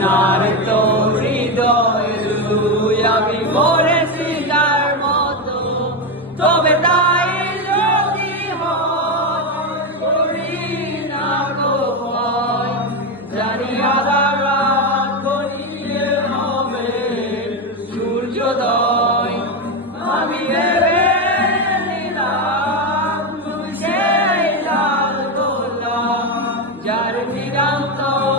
আপনার তো হৃদয় জুড়ি আমি করেছি যার মতো তবে তাই যদি করি না গো জানি আদার রাত করিলে হবে সূর্যোদয় আমি যার নিরান্তর